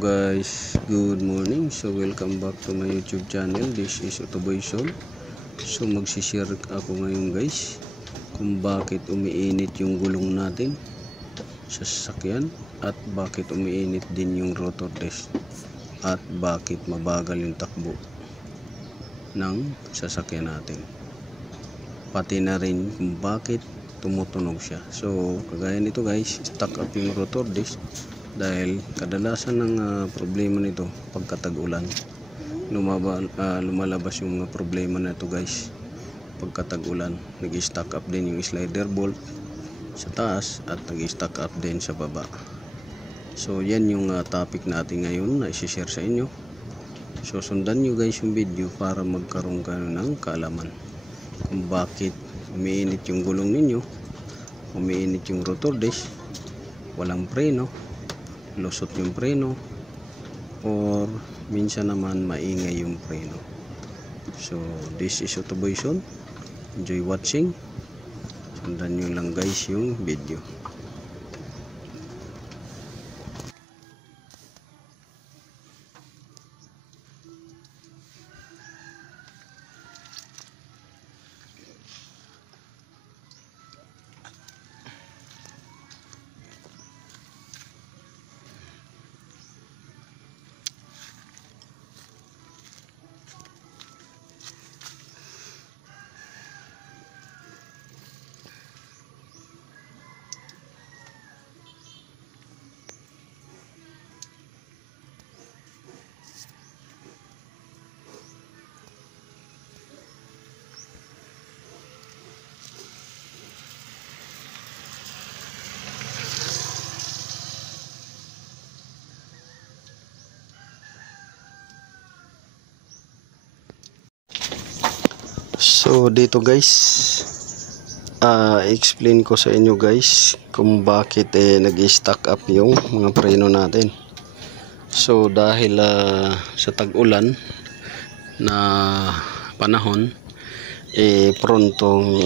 Guys, good morning. So welcome back to my YouTube channel. This is Otoboy Sol. So magsishare ako ngayon guys kung bakit umiinit yung gulong natin sa sasakyan at bakit umiinit din yung rotor disc at bakit mabagal yung takbo ng sasakyan natin, pati na rin kung bakit tumutunog siya. So kagaya nito guys, stuck up yung rotor disc dahil kadalasan ng problema nito pagkatag-ulan. Lumalabas yung mga problema na ito guys pagkatag-ulan. Nag-stack up din yung slider bolt sa taas at nag-stack up din sa baba. So yan yung topic natin ngayon na i-share sa inyo. So sundan nyo guys yung video para magkaroon kayo ng kaalaman kung bakit umiinit yung gulong ninyo, umiinit yung rotor disc, walang preno, lusot yung preno, or minsan naman maingay yung preno. So this is Otoboy Sol. Enjoy watching. Sundan nyo lang guys yung video. So dito guys, explain ko sa inyo guys kung bakit nag-stack up yung mga preno natin. So dahil sa tag-ulan na panahon, prontong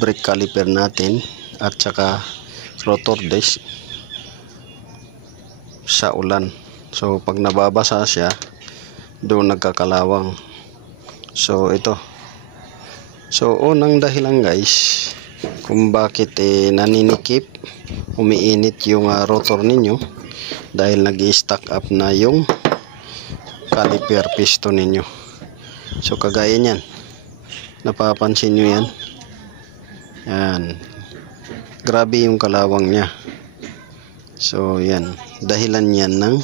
brake caliper natin at saka rotor disc sa ulan. So pag nababasa siya, doon nagkakalawang. So ito. So unang dahilan guys kung bakit naninikip, umiinit yung rotor ninyo dahil nag-stack up na yung caliper piston ninyo. So kagaya niyan, napapansin nyo yan, yan, grabe yung kalawang nya. So yan, dahilan yan ng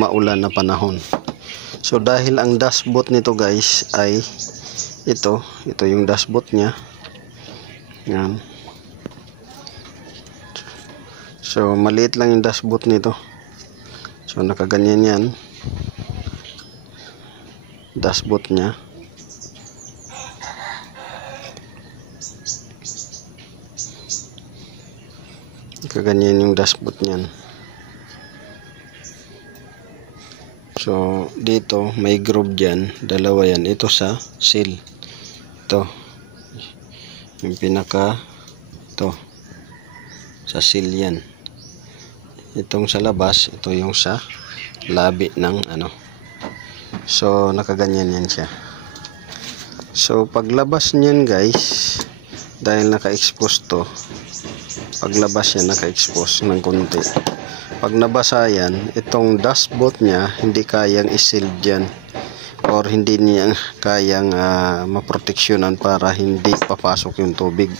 maulan na panahon. So dahil ang dashboard nito guys ay ito yung dashboard nya. Yan. So maliit lang yung dashboard nito. So nakaganyan yan. Dashboard nya. Nakaganyan yung dashboard niyan. So dito may groove dyan, dalawa yan. Ito sa seal. Ito yung pinaka, ito sa seal yan. Itong sa labas, ito yung sa labi ng ano. So nakaganyan yan siya. So paglabas niyan guys, dahil naka-expose to, paglabas yan naka-expose ng konti. Pag nabasa yan, itong dashboard nya hindi kayang i-seal dyan or hindi niya kayang maproteksyonan para hindi papasok yung tubig.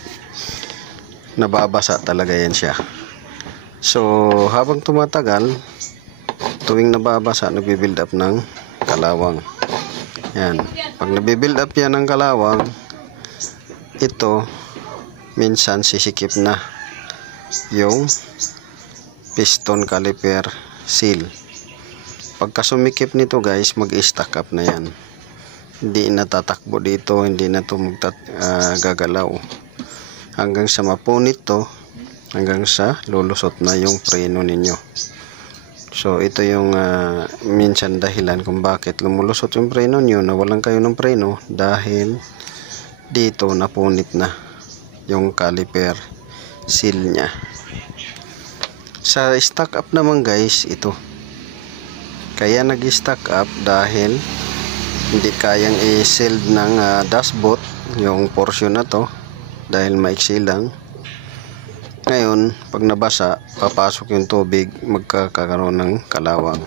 Nababasa talaga yan siya. So habang tumatagal, tuwing nababasa, nagbi-build up ng kalawang. Yan. Pag nabibuild up yan ng kalawang, ito minsan sisikip na yung piston caliper seal. Pagka sumikip nito guys, mag-stack up na yan. Hindi na tatakbo dito, hindi na ito gagalaw hanggang sa mapunit to, hanggang sa lulusot na yung preno ninyo. So ito yung minsan dahilan kung bakit lumulusot yung preno nyo, nawalan kayo ng preno dahil dito napunit na yung caliper seal nya. Sa stack up naman guys, ito Kaya nag-stack up dahil hindi kayang i-sealed ng dashboard yung portion na to dahil maiksi lang. Ngayon, pag nabasa, papasok yung tubig, magkakaroon ng kalawang.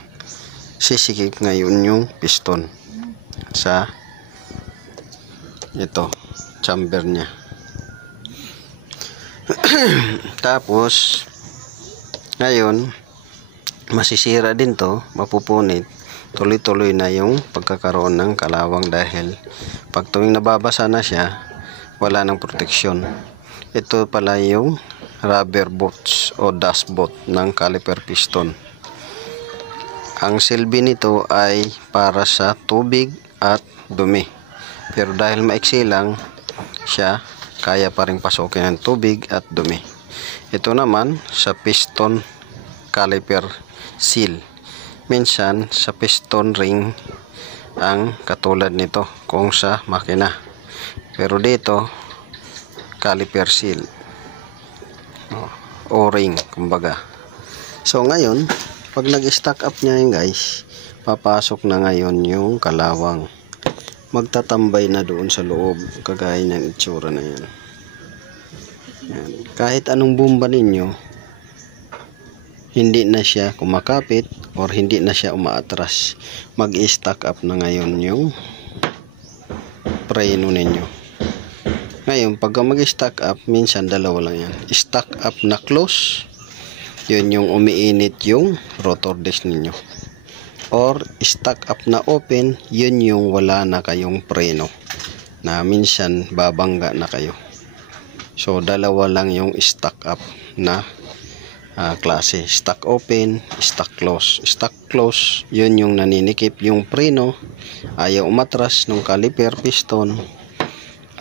Sisikip ngayon yung piston sa ito, chamber niya. Tapos ngayon, masisira din to, mapupunit. Tuloy-tuloy na yung pagkakaroon ng kalawang dahil pag tuwing nababasa na siya, wala ng proteksyon. Ito pala yung rubber boots o dashboard ng caliper piston. Ang silbi nito ay para sa tubig at dumi. Pero dahil maiksi lang siya, kaya pa rin pasukin ng tubig at dumi. Ito naman sa piston caliper seal. Minsan sa piston ring ang katulad nito kung sa makina. Pero dito caliper seal. O-ring kumbaga. So ngayon, pag nag-stack up niya yun guys, papasok na ngayon yung kalawang. Magtatambay na doon sa loob, kagaya ng itsura na yan. Yan. Kahit anong bomba ninyo, hindi na siya kumakapit or hindi na siya umaatras. Mag-stack up na ngayon yung preno ninyo. Ngayon, pagka mag-stack up, minsan dalawa lang yan. Stack up na close, yun yung umiinit yung rotor disc ninyo. Or stack up na open, yun yung wala na kayong preno, na minsan babangga na kayo. So dalawa lang yung stack up na klase. Stack open, stack close. Stack close, yun yung naninikip yung preno, ayaw umatras ng caliper piston,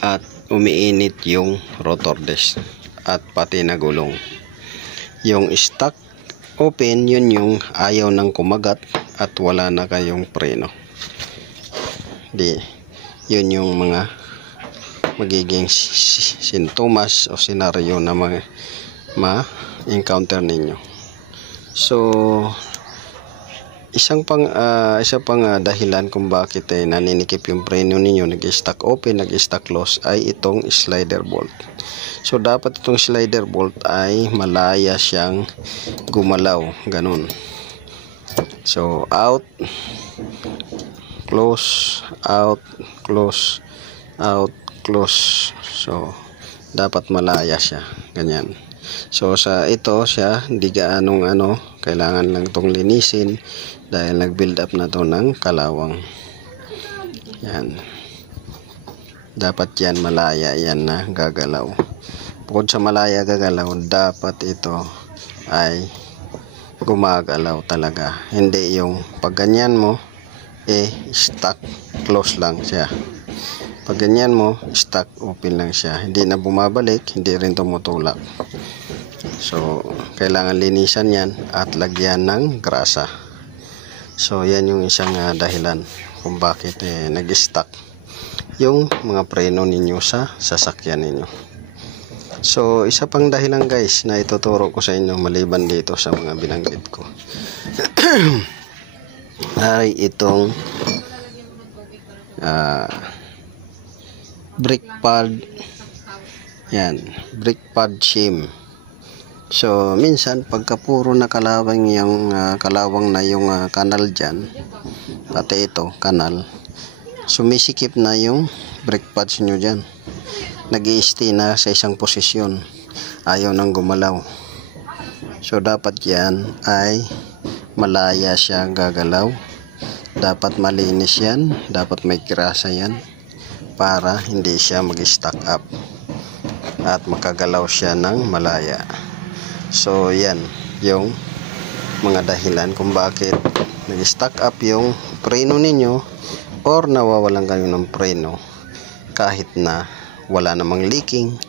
at umiinit yung rotor disc at pati na gulong. Yung stack open, yun yung ayaw nang kumagat at wala na kayong preno. Yun yung mga magiging sintomas o senaryo na ma-encounter ninyo. So isa pang dahilan kung bakit naninikip yung preno ninyo, nag-stack open, nag-stack close, ay itong slider bolt. So dapat itong slider bolt ay malaya siyang gumalaw, ganun. So out, close, out, close, out, close. So dapat malaya siya, ganyan. So sa ito siya, hindi gaanong kailangan lang itong linisin dahil nag-build up na to ng kalawang. Yan. Dapat yan malaya yan na gagalaw. Bukod sa malaya gagalaw, dapat ito ay gumagalaw talaga. Hindi yung pag ganyan mo, stuck close lang siya. Pag ganyan mo, stuck open lang siya. Hindi na bumabalik, hindi rin tumutulak. So, kailangan linisan yan at lagyan ng grasa. So, yan yung isang dahilan kung bakit nag-stuck yung mga preno ninyo sa sasakyan ninyo. So, isa pang dahilan guys na ituturo ko sa inyo maliban dito sa mga binanggit ko ay itong brake pad. Yan, brake pad shim. So minsan pagka puro na kalawang yung kalawang na yung kanal dyan, pati ito kanal, sumisikip na yung brake pads nyo dyan, nag-i-stay na sa isang posisyon, ayaw nang gumalaw. So dapat yan ay malaya siya gagalaw, dapat malinis yan, dapat may grasa yan para hindi siya mag-stack up at makagalaw siya ng malaya. So yan yung mga dahilan kung bakit nag-stack up yung preno ninyo or nawawalan kayo ng preno kahit na wala namang leaking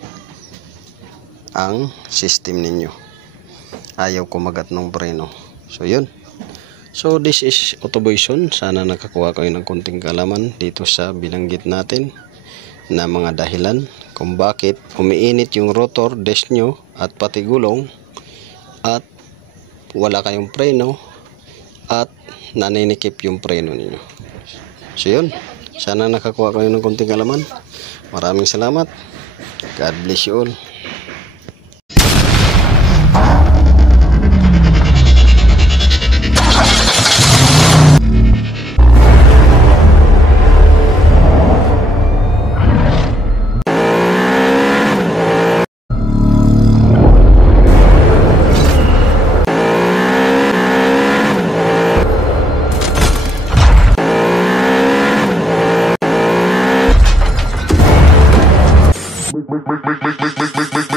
ang system ninyo, ayaw kumagat ng preno. So yun. So this is Autoboyson. Sana nakakuha kayo ng konting kalaman dito sa binanggit natin na mga dahilan kung bakit umiinit yung rotor disc nyo at pati gulong at wala kayong preno at naninikip yung preno ninyo. So yun, sana nakakuha kayo ng konting kalaman. Maraming salamat. God bless you all. Make